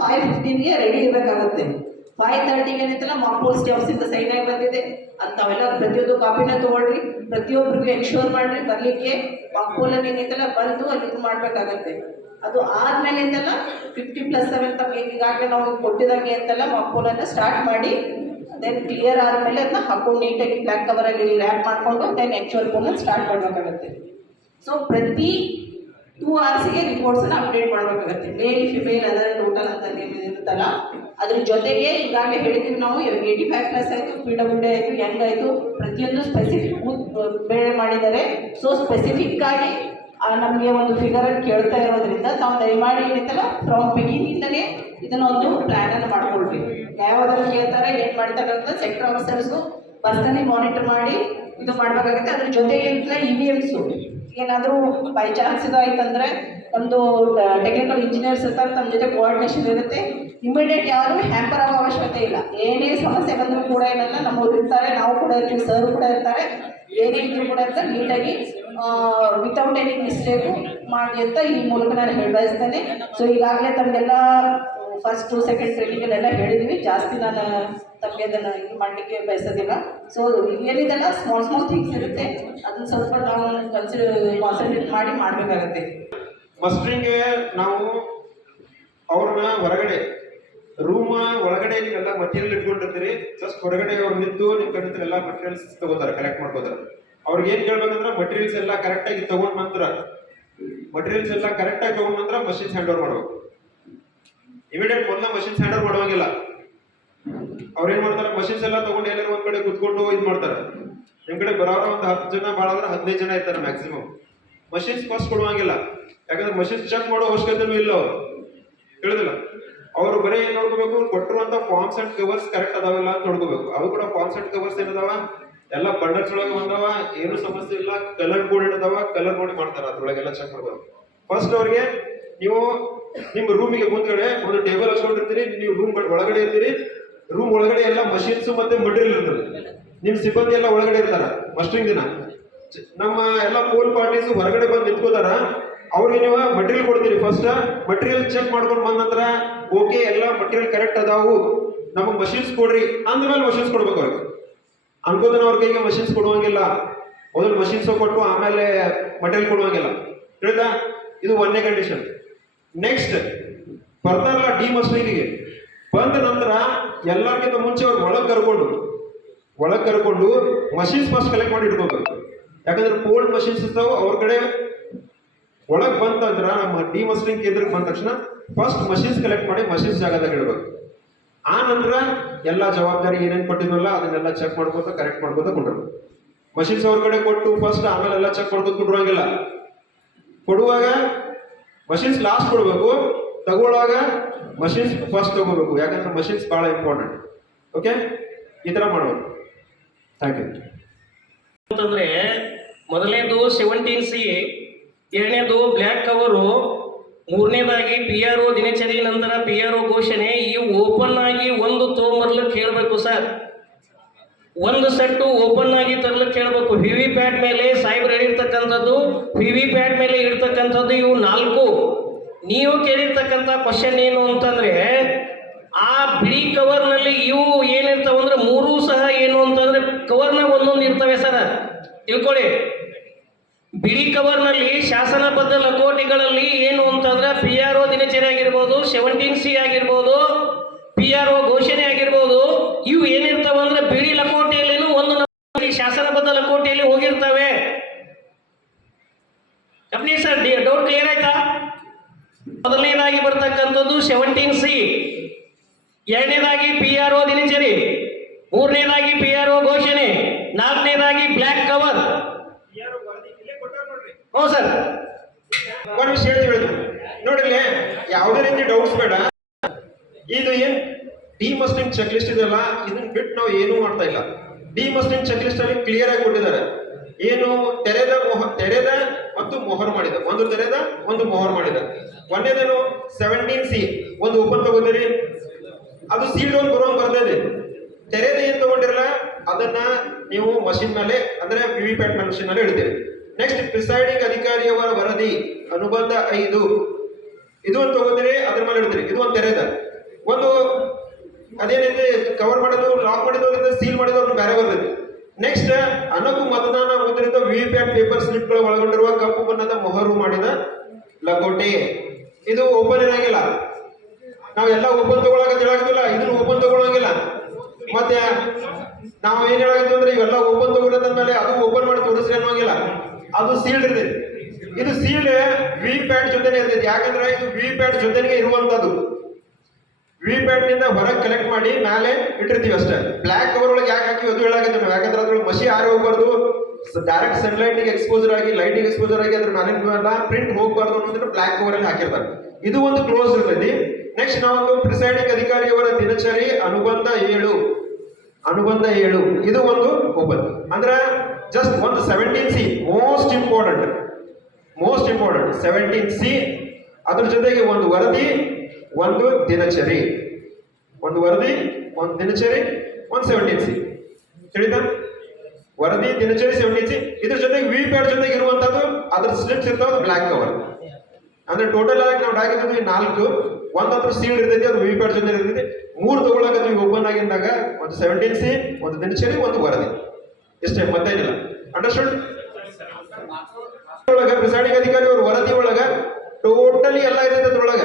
Five ಫಿಫ್ಟೀನ್ಗೆ ready ಇರಬೇಕಾಗುತ್ತೆ. Five ತರ್ಟಿಗೆ ಏನಂತಲ್ಲ ಮಾಪೂಲ್ ಸ್ಟೆಪ್ಸ್ ಇಂದ ಸೈನ್ ಆಗಿ ಬಂದಿದೆ. ಅಂಥವೆಲ್ಲ ಪ್ರತಿಯೊಂದು ಕಾಪಿನ ತಗೊಳ್ರಿ ಪ್ರತಿಯೊಬ್ಬರಿಗೂ ಎನ್ಶೋರ್ ಮಾಡ್ರಿ, ಬರ್ಲಿಕ್ಕೆ ಮಾಪೂಲಲ್ಲಿ ಏನೈತಲ್ಲ ಬಂದು ಅಲ್ಲಿ ಇದು ಮಾಡ್ಬೇಕಾಗತ್ತೆ. ಅದು ಆದ್ಮೇಲಿಂದಲ್ಲ ಫಿಫ್ಟಿ ಪ್ಲಸ್ ಸೆವೆನ್ ತಮಗೆ ಈಗಾಗಲೇ ನಾವು ಕೊಟ್ಟಿದಂಗೆ ಅಂತಲ್ಲ ಮಾಪೂಲನ್ನ ಸ್ಟಾರ್ಟ್ ಮಾಡಿ ದೆನ್ ಕ್ಲಿಯರ್ ಆದಮೇಲೆ ಅದನ್ನ ಹಾಕೊಂಡು ನೀಟಾಗಿ ಬ್ಲ್ಯಾಕ್ ಕವರಲ್ಲಿ ರ್ಯಾಪ್ ಮಾಡ್ಕೊಂಡು ದೆನ್ ಎಕ್ಚುವಲ್ ಫೋನ್ ಸ್ಟಾರ್ಟ್ ಮಾಡಬೇಕಾಗತ್ತೆ. ಸೊ ಪ್ರತಿ ಟೂ ಅವರ್ಸ್ಗೆ ರಿಪೋರ್ಟ್ಸನ್ನು ಅಪ್ಡೇಟ್ ಮಾಡಬೇಕಾಗುತ್ತೆ. ಮೇಲ್ ಫಿಮೇಲ್ ಅದರ ಟೋಟಲ್ ಅಂತ ಇರುತ್ತಲ್ಲ ಅದ್ರ ಜೊತೆಗೆ ಈಗಾಗಲೇ ಹೇಳಿದ್ದೀವಿ ನಾವು, ಇವಾಗ ಏಯ್ಟಿ ಫೈವ್ ಪ್ಲಸ್ ಆಯಿತು ಪಿ ಡಬ್ಲ್ಯೂ ಡಿ ಆಯಿತು ಯಂಗ್ ಆಯಿತು, ಪ್ರತಿಯೊಂದು ಸ್ಪೆಸಿಫಿಕ್ ಬೇರೆ ಮಾಡಿದ್ದಾರೆ. ಸೊ ಸ್ಪೆಸಿಫಿಕ್ ಆಗಿ ನಮಗೆ ಒಂದು ಫಿಗರ್ ಕೇಳ್ತಾ ಇರೋದ್ರಿಂದ ತಾವು ದಯಮಾಡಿ ಏನಿತ್ತಲ್ಲ ಫ್ರಮ್ ಬಿಗಿನಿಂದಲೇ ಇದನ್ನ ಒಂದು ಪ್ಲಾನ್ ಅನ್ನು ಮಾಡ್ಕೊಳ್ರಿ ಯಾವ್ದಾದ್ರು ಕೇಳ್ತಾರೆ ಏನ್ ಮಾಡ್ತಾರೆ ಅಂತ ಸೆಕ್ಟರ್ ಆಫೀಸರ್ಸು ಪರ್ಸನಲಿ ಮಾನಿಟರ್ ಮಾಡಿ ಇದು ಮಾಡ್ಬೇಕಾಗುತ್ತೆ. ಅದ್ರ ಜೊತೆಗೆ ಇ ವಿ ಏನಾದರೂ ಬೈ ಚಾನ್ಸ್ ಇದು ಆಯ್ತಂದ್ರೆ ನಮ್ಮದು ಟೆಕ್ನಿಕಲ್ ಇಂಜಿನಿಯರ್ಸ್ ಇರ್ತಾರೆ ತಮ್ಮ ಜೊತೆ ಕೋಆರ್ಡಿನೇಷನ್ ಇರುತ್ತೆ. ಇಮಿಡಿಯೇಟ್ ಯಾರು ಹ್ಯಾಂಪರ್ ಆಗೋ ಅವಶ್ಯಕತೆ ಇಲ್ಲ. ಏನೇ ಸಮಸ್ಯೆ ಬಂದರೂ ಕೂಡ ಏನಲ್ಲ ನಮ್ಮವ್ರು ಇರ್ತಾರೆ, ನಾವು ಕೂಡ ಇರ್ತೀವಿ ಸರ್ ಕೂಡ ಇರ್ತಾರೆ. ಏನೇ ಇದ್ರು ಕೂಡ ಅಂತ ನೀಟಾಗಿ ವಿತೌಟ್ ಎನಿ ಮಿಸ್ಟೇಕು ಮಾಡಿ ಅಂತ ಈ ಮೂಲಕ ನಾನು ಹೇಳಿ ಬಯಸ್ತೇನೆ ಸೊ ಈಗಾಗಲೇ ತಮಗೆಲ್ಲ ಫಸ್ಟು ಸೆಕೆಂಡ್ ಟ್ರೈನಿಂಗಲ್ಲೆಲ್ಲ ಹೇಳಿದ್ವಿ. ಜಾಸ್ತಿ ನಾನು ತಮಗೆ ಅದನ್ನು ಇದು ಮಾಡಲಿಕ್ಕೆ ಬಯಸೋದಿಲ್ಲ. ಸೊ ಏನಿದೆಲ್ಲ ಸ್ಮಾಲ್ ಸ್ಮಾಲ್ ಥಿಂಗ್ಸ್ ಇರುತ್ತೆ, ಅದನ್ನ ಸ್ವಲ್ಪ ನಾವು ಕನ್ಸಿಡರ್ ಕಾನ್ಸಂಟ್ರೇಟ್ ಮಾಡಿ ಮಾಡಬೇಕಾಗತ್ತೆ. ಮಸ್ಟ್ರಿಂಗ್ ನಾವು ಅವ್ರನ್ನ ಹೊರಗಡೆ ರೂಮ್ ಒಳಗಡೆ ನೀವೆಲ್ಲ ಮಟೀರಿಯಲ್ ಇಟ್ಕೊಂಡಿರ್ತೀರಿ. ಜಸ್ಟ್ ಹೊರಗಡೆ ಅವ್ರು ನಿಂತು ನಿಮ್ ಕಡೆ ಎಲ್ಲ ಮಟೀರಿಯಲ್ಸ್ ತಗೋತಾರೆ ಕರೆಕ್ಟ್ ಮಾಡ್ಕೋತಾರೆ. ಅವ್ರಿಗೆ ಏನ್ ಕೇಳ್ಬೇಕಂದ್ರೆ ಮಟೀರಿಯಲ್ಸ್ ಎಲ್ಲ ಕರೆಕ್ಟ್ ಆಗಿ ತಗೊಂಡ್ ನಂತರ ಮಟೀರಿಯಲ್ಸ್ ಎಲ್ಲ ಕರೆಕ್ಟ್ ಆಗಿ ತಗೊಂಡ್ ನಂತರ ಮಷಿನ್ಸ್ ಹ್ಯಾಂಡ್ ಓವರ್ ಮಾಡ್ಬೇಕು. ಇಮಿಡಿಯೇಟ್ ಮೊದಲ ಮಷಿನ್ಸ್ ಹ್ಯಾಂಡ್ ಓವರ್ ಮಾಡುವಂಗಿಲ್ಲ. ಅವ್ರು ಏನ್ ಮಾಡ್ತಾರೆ ಮಷಿನ್ಸ್ ಎಲ್ಲ ತಗೊಂಡು ಎಲ್ಲರೂ ಒಂದ್ ಕಡೆ ಕುತ್ಕೊಂಡು ಇದು ಮಾಡ್ತಾರೆ. ನಿಮ್ ಕಡೆ ಬರೋರ ಒಂದು ಹತ್ತು ಜನ ಭಾಳ ಅಂದ್ರೆ ಹದಿನೈದು ಜನ ಇರ್ತಾರೆ ಮ್ಯಾಕ್ಸಿಮಮ್ ಮಷಿನ್ಸ್ ಫಸ್ಟ್ ಕೊಡುವಂಗಿಲ್ಲ. ಯಾಕಂದ್ರೆ ಮಷಿನ್ಸ್ ಚೆಕ್ ಮಾಡೋ ಅವಶ್ಯಕತೆನೂ ಇಲ್ಲ ಅವ್ರು. ಹೇಳಿದಿಲ್ಲ ಅವರು ಬರೀ ಏನ್ ನೋಡ್ಕೋಬೇಕು? ಕೊಟ್ಟಿರುವಂತ ಫಾರ್ಮ್ಸ್ ಅಂಡ್ ಕವರ್ಸ್ ಕರೆಕ್ಟ್ ಅದಾವಿಲ್ಲ ಅಂತ ನೋಡ್ಕೋಬೇಕು. ಅವು ಕೂಡ ಫಾರ್ಮ್ಸ್ ಅಂಡ್ ಕವರ್ಸ್ ಏನದಾವ? ಎಲ್ಲ ಬಂಡಲ್ಸ್ ಒಳಗೆ ಬಂದವ, ಏನು ಸಮಸ್ಯೆ ಇಲ್ಲ. ಕಲರ್ ಕೋಡ್ ಅದಾವ ಕಲರ್ ನೋಡಿ ಮಾಡ್ತಾರ ಅದ್ರೊಳಗೆಲ್ಲ ಚೆಕ್ ಮಾಡ್ಬೋದು. ಫಸ್ಟ್ ಅವ್ರಿಗೆ ನೀವು ನಿಮ್ಮ ರೂಮಿಗೆ ಮುಂದ್ಗಡೆ ಒಂದು ಟೇಬಲ್ ಹಚ್ಕೊಂಡಿರ್ತೀರಿ, ನೀವು ರೂಮ್ ಒಳಗಡೆ ಇರ್ತೀರಿ. ರೂಮ್ ಒಳಗಡೆ ಎಲ್ಲ ಮಷೀನ್ಸ್ ಮತ್ತೆ ಮಟೀರಿಯಲ್ ಇರ್ತದೆ. ನಿಮ್ ಸಿಬ್ಬಂದಿ ಎಲ್ಲ ಒಳಗಡೆ ಇರ್ತಾರ ಮಸ್ಟಿಂಗ್ ದಿನ ನಮ್ಮ ಎಲ್ಲ ಪೋಲ್ ಪಾರ್ಟೀಸ್ ಹೊರಗಡೆ ಬಂದು ನಿಂತ್ಕೋತಾರ. ಅವ್ರಿಗೆ ನೀವು ಮಟೀರಿಯಲ್ ಕೊಡ್ತೀರಿ ಫಸ್ಟ್ ಮಟೀರಿಯಲ್ ಚೆಕ್ ಮಾಡ್ಕೊಂಡು ಬಂದ ನಂತರ ಓಕೆ ಎಲ್ಲ ಮಟೀರಿಯಲ್ ಕರೆಕ್ಟ್ ಅದಾವು. ನಮಗೆ ಮಷೀನ್ಸ್ ಕೊಡ್ರಿ. ಅಂದ್ಮೇಲೆ ಮಷೀನ್ಸ್ ಕೊಡ್ಬೇಕು ಅವ್ರಿಗೆ. ಅನ್ಕೋದನ ಅವ್ರ ಕೈಗೆ ಮಷೀನ್ಸ್ ಕೊಡುವಂಗಿಲ್ಲ. ಮೊದಲು ಮಷೀನ್ಸ್ ಕೊಟ್ಟು ಆಮೇಲೆ ಮಟೀರಿಯಲ್ ಕೊಡುವಂಗಿಲ್ಲ. ಹೇಳ್ತಾ? ಇದು ಒಂದೇ ಕಂಡೀಷನ್ ನೆಕ್ಸ್ಟ್ ಬರ್ತಾರಲ್ಲ ಡಿ ಮಸ್ಲಿನಿಗೆ ಬಂದ ನಂತರ ಎಲ್ಲರಿಗಿಂತ ಮುಂಚೆ ಅವ್ರು ಒಳಗೆ ಕರ್ಕೊಂಡು ಒಳಗೆ ಕರ್ಕೊಂಡು ಮಷೀನ್ಸ್ ಫಸ್ಟ್ ಕಲೆಕ್ಟ್ ಮಾಡಿ ಇಟ್ಕೋಬೇಕು ಯಾಕಂದ್ರೆ ಕೋಲ್ಡ್ ಮಷೀನ್ಸ್ ಇರ್ತಾವ, ಅವ್ರ ಕಡೆ ಒಳಗೆ ಬಂತಂದ್ರ ನಮ್ಮ ಡಿ ಮಸ್ಲಿಂಗ್ ಕೇಂದ್ರಕ್ಕೆ ಬಂದ ತಕ್ಷಣ ಫಸ್ಟ್ ಮಷೀನ್ಸ್ ಕಲೆಕ್ಟ್ ಮಾಡಿ ಮಷೀನ್ಸ್ ಜಾಗದಾಗ ಇಡಬೇಕು. ಆ ನಂತರ ಎಲ್ಲ ಜವಾಬ್ದಾರಿ ಏನೇನು ಕೊಟ್ಟಿದ್ವಲ್ಲ ಅದನ್ನೆಲ್ಲ ಚೆಕ್ ಮಾಡ್ಕೋತ ಕರೆಕ್ಟ್ ಮಾಡ್ಕೋತ ಕೊಟ್ಟರು ಮಷೀನ್ಸ್ ಅವ್ರ ಕಡೆ ಕೊಟ್ಟು ಫಸ್ಟ್ ಆಮೇಲೆ ಎಲ್ಲ ಚೆಕ್ ಮಾಡ್ಕೊತ ಕೊಡುವಂಗಿಲ್ಲ ಕೊಡುವಾಗ ಮಷಿನ್ಸ್ ಲಾಸ್ಟ್ ಕೊಡಬೇಕು, ತಗೊಳ್ಳುವಾಗ ಮಷಿನ್ಸ್ ಫಸ್ಟ್ ತಗೋಬೇಕು ಯಾಕಂದ್ರೆ ಮಷಿನ್ಸ್ ಬಹಳ ಇಂಪಾರ್ಟೆಂಟ್ ಓಕೆ ಈ ತರ ಮಾಡಬೇಕು ಥ್ಯಾಂಕ್ ಯು ಅಂತಂದ್ರೆ ಮೊದಲನೇದು ಸೆವೆಂಟೀನ್ ಸಿ ಎರಡನೇದು ಬ್ಲ್ಯಾಕ್ ಕವರು ಮೂರನೇದಾಗಿ ಪಿ ಆರ್ ಒ ದಿನಚರಿ ನಂತರ ಪಿ ಆರ್ ಒ ಘೋಷಣೆ ಈ ಓಪನ್ ಆಗಿ ಒಂದು ತೊಗೊಂಬರ್ಲಿಕ್ಕೆ ಕೇಳಬೇಕು ಸರ್. ಒಂದು ಸೆಟ್ಟು ಓಪನ್ ಆಗಿ ತರ್ಲಿಕ್ಕೆ ಹೇಳ್ಬೇಕು ವಿ ವಿ ಪ್ಯಾಟ್ ಮೇಲೆ ಸಾಹೇಬ್ರು ಹೇಳಿರ್ತಕ್ಕಂಥದ್ದು ವಿ ವಿ ಪ್ಯಾಟ್ ಮೇಲೆ ಇರ್ತಕ್ಕಂಥದ್ದು ಇವು ನಾಲ್ಕು. ನೀವು ಕೇಳಿರ್ತಕ್ಕಂಥ ಕ್ವಶನ್ ಏನು ಅಂತಂದ್ರೆ, ಆ ಬಿಳಿ ಕವರ್ನಲ್ಲಿ ಇವು ಏನಿರ್ತಾವ ಅಂದ್ರೆ ಮೂರೂ ಸಹ ಏನು ಅಂತಂದ್ರೆ ಕವರ್ನಾಗ ಒಂದೊಂದು ಇರ್ತವೆ ಸರ್. ತಿಳ್ಕೊಳ್ಳಿ ಬಿಳಿ ಕವರ್ನಲ್ಲಿ ಶಾಸನಬದ್ಧ ಲಕೋಟೆಗಳಲ್ಲಿ ಏನು ಅಂತಂದ್ರೆ ಪಿ ಆರ್ ಒ ದಿನಚರಿ ಆಗಿರ್ಬೋದು ಸೆವೆಂಟೀನ್ ಸಿ ಆಗಿರ್ಬೋದು ಪಿ ಆರ್ ಒ ಘೋಷಣೆ ಆಗಿರ್ಬೋದು, ಇವು ಏನಿರ್ತಾವ ಅಂದ್ರೆ ಬಿಳಿ ಲಕೋಟೆಯಲ್ಲೇನು ಒಂದು ಶಾಸನಬದ್ಧ ಲಕೋಟೆಯಲ್ಲಿ ಹೋಗಿರ್ತವೆ. ಸರ್ ಡೌಟ್ ಕ್ಲಿಯರ್ ಆಯ್ತಾ? ಮೊದಲನೇದಾಗಿ ಬರ್ತಕ್ಕಂಥದ್ದು ಸೆವೆಂಟೀನ್ ಸಿ ಎರಡನೇದಾಗಿ ಪಿ ಆರ್ ಒ ದಿನಚರಿ. ಮೂರನೇದಾಗಿ ಪಿ ಆರ್ ಒ ಘೋಷಣೆ. ನಾಲ್ಕನೇದಾಗಿ ಬ್ಲ್ಯಾಕ್ ಕವರ್. ಹ್ಞೂ ಸರ್. ಒಂದು ವಿಷಯ ಹೇಳಿದ್ರು ನೋಡಿಲ್ಲಿ ಯಾವುದೇ ರೀತಿ ಡೌಟ್ಸ್ ಬೇಡ. ಇದು ಏನ್? ಡಿ ಮಸ್ಟಿಂಗ್ ಚೆಕ್ ಲಿಸ್ಟ್ ಇದೆಯಲ್ಲ? ಇದನ್ನ ಬಿಟ್ಟು ನಾವು ಏನೂ ಮಾಡ್ತಾ ಇಲ್ಲ. ಡಿ ಮಸ್ಟಿಂಗ್ ಚೆಕ್ ಲಿಸ್ಟ್ ಅಲ್ಲಿ ಕ್ಲಿಯರ್ ಆಗಿ ಕೊಟ್ಟಿದ್ದಾರೆ. ಏನು? ತೆರೆದ ಮೊಹ, ತೆರೆದ ಮತ್ತು ಮೊಹರ್ ಮಾಡಿದ. ಒಂದು ತೆರೆದ, ಒಂದು ಮೊಹರ್ ಮಾಡಿದ. ಒಂದೇದೇನು? ಸೆವೆಂಟೀನ್ ಸಿ ಒಂದು ಓಪನ್ ತಗೋತೀರಿ ಅದು ಸೀಲ್ಡ್ ಒಂದು ಬರ್ತಾ ಇದೆ ತೆರೆದ ಏನ್ ತಗೊಂಡಿರಲ್ಲ? ಅದನ್ನ ನೀವು ಮಷಿನ್ ಮೇಲೆ, ಅಂದ್ರೆ ವಿವಿ ಪ್ಯಾಟ್ ಮಷಿನ್ ಮೇಲೆ ಇಡ್ತೀರಿ. ನೆಕ್ಸ್ಟ್ ಪ್ರಿಸೈಡಿಂಗ್ ಅಧಿಕಾರಿಯವರ ವರದಿ, ಅನುಬಂಧ ಐದು. ಇದು ಒಂದು ತಗೋತೀರಿ ಅದ್ರ ಮೇಲೆ ಇಡ್ತೀರಿ. ಇದು ಒಂದು ತೆರೆದ. ಒಂದು ಅದೇನಿದೆ ಕವರ್ ಮಾಡೋದು ಲಾಕ್ ಮಾಡಿದವರಿಂದ ಸೀಲ್ ಮಾಡಿದವ್ರು ಬೇರೆ ಬರ್ತದೆ ನೆಕ್ಸ್ಟ್ ಅನಗು ಮತದಾನ ಮುದ್ರಿತ ವಿ ಪ್ಯಾಟ್ ಪೇಪರ್ ಸ್ಲಿಪ್ಗಳು ಒಳಗೊಂಡಿರುವ ಕಪ್ಪು ಬಣ್ಣದ ಮೊಹರು ಮಾಡಿದ ಲಕೋಟೆ. ಇದು ಓಪನ್ ಇರಂಗಿಲ್ಲ. ನಾವೆಲ್ಲ ಓಪನ್ ತಗೊಳಕ ಹೇಳಾಗಿಲ್ಲ ಇದನ್ನು ಓಪನ್ ತಗೊಳಂಗಿಲ್ಲ. ಮತ್ತೆ ನಾವು ಏನ್ ಹೇಳಾಗಿದ್ವಿ ಅಂದ್ರೆ ಇವೆಲ್ಲ ಓಪನ್ ತಗೊಳ್ಳೋದ್ಮೇಲೆ ಅದು ಓಪನ್ ಮಾಡಿ ತೋರಿಸ್ರಿ ಅನ್ನೋಂಗಿಲ್ಲ ಅದು ಸೀಲ್ಡ್ ಇರ್ತೈತಿ ಇದು ಸೀಲ್ಡ್ ವಿ ಪ್ಯಾಟ್ ಜೊತೆನೆ ಇರ್ತೈತಿ. ಯಾಕಂದ್ರೆ ಇದು ವಿ ಪ್ಯಾಟ್ ಜೊತೆಗೆ ಇರುವಂತದ್ದು. ವಿ ಪ್ಯಾಟ್ನಿಂದ ಹೊರಗೆ ಕಲೆಕ್ಟ್ ಮಾಡಿ ಮೇಲೆ ಇಟ್ಟಿರ್ತೀವಿ ಅಷ್ಟೇ. ಬ್ಲಾಕ್ ಕವರ್ ಒಳಗೆ ಯಾಕೆ ಹಾಕಿ ಅದು ಹೇಳಾಗುತ್ತೆ ನಾವು? ಯಾಕಂದ್ರೆ ಅದ್ರೊಳಗೆ ಮಸಿ ಆರಿ ಹೋಗ್ಬಾರ್ದು? ಡೈರೆಕ್ಟ್ ಸನ್ಲೈಟ್ಗೆ ಎಕ್ಸ್ಪೋಸರ್ ಆಗಿ ಲೈಟಿಂಗ್ ಎಕ್ಸ್ಪೋಜರ್ ಆಗಿ ಅದ್ರ ಮೇಲೆ ಪ್ರಿಂಟ್ ಹೋಗ್ಬಾರ್ದು ಅನ್ನೋದನ್ನ ಬ್ಲಾಕ್ ಕವರ್ ಅಲ್ಲಿ ಹಾಕಿರ್ತಾರೆ. ಇದು ಒಂದು ಕ್ಲೋಸ್ ಇರ್ತೈತಿ. ನೆಕ್ಸ್ಟ್ ನಾವೊಂದು ಪ್ರಿಸೈಡಿಂಗ್ ಅಧಿಕಾರಿಯವರ ದಿನಚರಿ ಅನುಬಂಧ ಏಳು. ಅನುಬಂಧ ಏಳು. ಇದು ಒಂದು ಓಪನ್ ಅಂದ್ರೆ ಜಸ್ಟ್ ಒಂದು seventeen C most important most important seventeen C ಅದ್ರ ಜೊತೆಗೆ ಒಂದು ವರದಿ ಒಂದು ದಿನಚರಿ. ಒಂದು ವರದಿ, ಒಂದು ದಿನಚರಿ, ಒಂದು ಸೆವೆಂಟೀನ್ ಸಿ ತಿಳಿತಾ? ವರದಿ, ದಿನಚರಿ ಸೆವೆಂಟೀನ್ ಸಿ ಇದ್ರ ಜೊತೆಗೆ ವಿ ಪ್ಯಾಡ್ ಜೊತೆಗೆ ಇರುವಂತದ್ದು ಅದ್ರ ಸ್ಲಿಪ್ಸ್ ಇರ್ತಾವ ಬ್ಲಾಕ್ ಕವರ್ ಅಂದ್ರೆ ಟೋಟಲ್ ಆಗಿ ನಾವು ಹಾಕಿದ್ವಿ ನಾಲ್ಕು. ಒಂದತ್ರ ಸೀಲ್ಡ್ ಇರ್ತೈತಿ, ಅದು ವಿ ಪ್ಯಾಡ್ ಜೊತೆ ಇರ್ತೈತಿ. ಮೂರು ನೀವು ಓಪನ್ ಆಗಿದ್ದಾಗ ಒಂದು ಸೆವೆಂಟೀನ್ ಸಿ ಒಂದು ದಿನಚರಿ, ಒಂದು ವರದಿ. ಇಷ್ಟೇ ಮತ್ತೇನಿಲ್ಲ. ಅಂಡರ್ಸ್ಟುಡ್ ಒಳಗ ಪ್ರಿಸೈಡಿಂಗ್ ಅಧಿಕಾರಿ ಅವ್ರ ವರದಿ ಒಳಗ ಟೋಟಲಿ ಎಲ್ಲ ಇರ್ತೈತೆ ಅದ್ರೊಳಗ.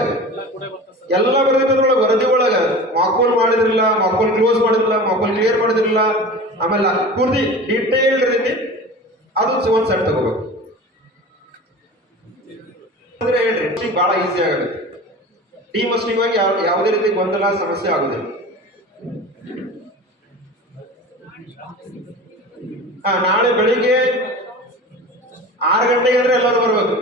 ಎಲ್ಲ ಬರ್ತೈತೆ ಅದ್ರೊಳಗ ವರದಿ ಒಳಗ ಮಾಕೋಲ್ ಮಾಡಿದ್ರಿಲ್ಲ ಮಾಕೋಲ್ ಕ್ಲೋಸ್ ಮಾಡಿದ್ರಿಲ್ಲ ಮಾಕೋಲ್ ಕ್ಲಿಯರ್ ಮಾಡಿದ್ರಿಲ್ಲ, ಆಮೇಲೆ ಪೂರ್ತಿ ಡೀಟೇಲ್ ರೀತಿ ಅದು ಒಂದ್ ಸೆಟ್ ತಗೋಬೇಕು. ಅಂದ್ರೆ ಹೇಳ್ರಿ ಬಹಳ ಈಸಿ ಆಗುತ್ತೆ. ಟೀಮ್ ಮಸ್ಟಿಂಗ್ ಆಗಿ ಯಾವ, ಯಾವುದೇ ರೀತಿ ಗೊಂದಲ, ಸಮಸ್ಯೆ ಆಗುದಿಲ್ಲ. ಹಾ, ನಾಳೆ ಬೆಳಿಗ್ಗೆ ಆರು ಗಂಟೆಗೆ ಅಂದ್ರೆ ಎಲ್ಲರೂ ಬರ್ಬೇಕು.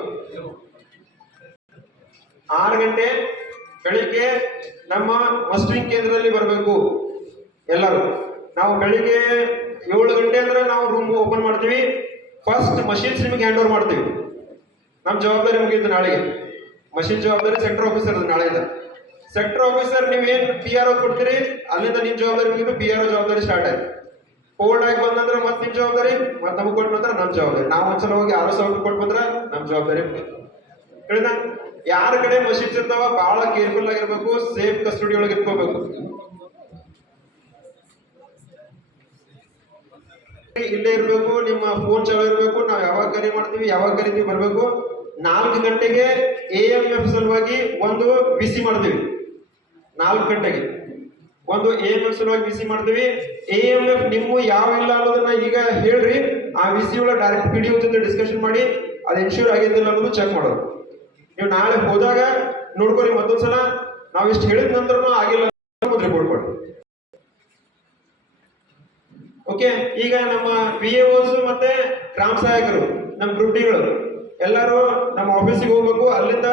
ಆರು ಗಂಟೆ ಬೆಳಿಗ್ಗೆ ನಮ್ಮ ಮಸ್ಟಿಂಗ್ ಕೇಂದ್ರದಲ್ಲಿ ಬರಬೇಕು ಎಲ್ಲರೂ. ನಾವು ಬೆಳಿಗ್ಗೆ ಏಳು ಗಂಟೆ ಅಂದ್ರೆ ನಾವು ರೂಮ್ ಓಪನ್ ಮಾಡ್ತೀವಿ. ಫಸ್ಟ್ ಮಷಿನ್ಸ್ ನಿಮಗೆ ಹ್ಯಾಂಡ್ ಓವರ್ ಮಾಡ್ತೀವಿ. ನಮ್ಮ ಜವಾಬ್ದಾರಿ ಮುಗಿಯುತ್ತೆ ನಾಳೆಗೆ. ಮಷಿನ್ ಜವಾಬ್ದಾರಿ ಸೆಕ್ಟರ್ ಆಫೀಸರ್ ನಾಳೆಯಿಂದ ಸೆಕ್ಟರ್ ಆಫೀಸರ್ ನೀವೇನು ಪಿ ಆರ್ ಕೊಡ್ತೀರಿ? ಅಲ್ಲಿಂದ ನಿಮ್ಮ ಜವಾಬ್ದಾರಿ ಮುಗಿದು ಪಿ ಆರ್ ಜವಾಬ್ದಾರಿ ಸ್ಟಾರ್ಟ್ ಆಯ್ತು. ಕೋಲ್ಡ್ ಆಗಿ ಬಂದಂದ್ರೆ ಮತ್ತೆ ನಿಮ್ಮ ಜವಾಬ್ದಾರಿ, ಮತ್ತೆ ನಮಗೆ ಕೊಟ್ಟು ಬಂದ್ರೆ ನಮ್ಮ ಜವಾಬ್ದಾರಿ. ನಾವು ಒಂದ್ಸಲ ಹೋಗಿ ಆರು ಸಾವಿರ ಕೊಟ್ಟು ಬಂದ್ರೆ ನಮ್ಮ ಜವಾಬ್ದಾರಿ ಮುಗಿತು. ಹೇಳಿದ? ಯಾರ ಕಡೆ ಮಷಿನ್ಸ್ ಇರ್ತಾವ ಬಹಳ ಕೇರ್ಫುಲ್ ಆಗಿರ್ಬೇಕು ಸೇಫ್ ಕಸ್ಟಡಿ ಒಳಗೆ ಇಟ್ಕೋಬೇಕು. ಇಲ್ಲೇ ಇರ್ಬೇಕು, ನಿಮ್ಮ ಫೋನ್ ಚಾಲು ಇರಬೇಕು, ನಾವು ಯಾವಾಗ ಕರೆ ಮಾಡ್ತೀವಿ, ಯಾವಾಗ ಕರಿತೀವಿ ಬರಬೇಕು, ನಾಲ್ಕು ಗಂಟೆಗೆ ಎ ಎಂ ಎಫ್ ಸಲುವಾಗಿ ಒಂದು ಬಿಸಿ ಮಾಡ್ತೀವಿ. ನಾಲ್ಕು ಗಂಟೆಗೆ. ಒಂದು ಎ ಎಂ ಎಫ್ ಸಲುವಾಗಿ ಬಿಸಿ ಮಾಡ್ತೀವಿ. ಎ ಎಂ ಎಫ್ ನಿಮ್ಮ ಯಾವ ಇಲ್ಲ ಅನ್ನೋದನ್ನ ಈಗ ಹೇಳ್ರಿ. ಆ ಬಿಸಿ ಒಳಗೆ ಡೈರೆಕ್ಟ್ ಪಿ ಡಿ ಜೊತೆ ಡಿಸ್ಕಷನ್ ಮಾಡಿ, ಅದು ಇನ್ಶೂರ್ ಆಗಿದ್ದಿಲ್ಲ ಅನ್ನೋದು ಚೆಕ್ ಮಾಡೋದು. ನೀವು ನಾಳೆ ಹೋದಾಗ ನೋಡ್ಕೊರಿ ಮತ್ತೊಂದ್ಸಲ. ನಾವು ಇಷ್ಟು ಹೇಳಿದ ನಂತರ ಆಗಿಲ್ಲ ರಿಪೋರ್ಟ್ ಕೊಡಿ ಓಕೆ ಈಗ ನಮ್ಮ ಪಿ ಎಸ್ ಮತ್ತೆ ಗ್ರಾಮ ಸಹಾಯಕರು, ನಮ್ಮ ಗ್ರೂಪ್ ಡಿಗಳು ಎಲ್ಲರೂ ನಮ್ಮ ಆಫೀಸಿಗೆ ಹೋಗ್ಬೇಕು. ಅಲ್ಲಿಂದ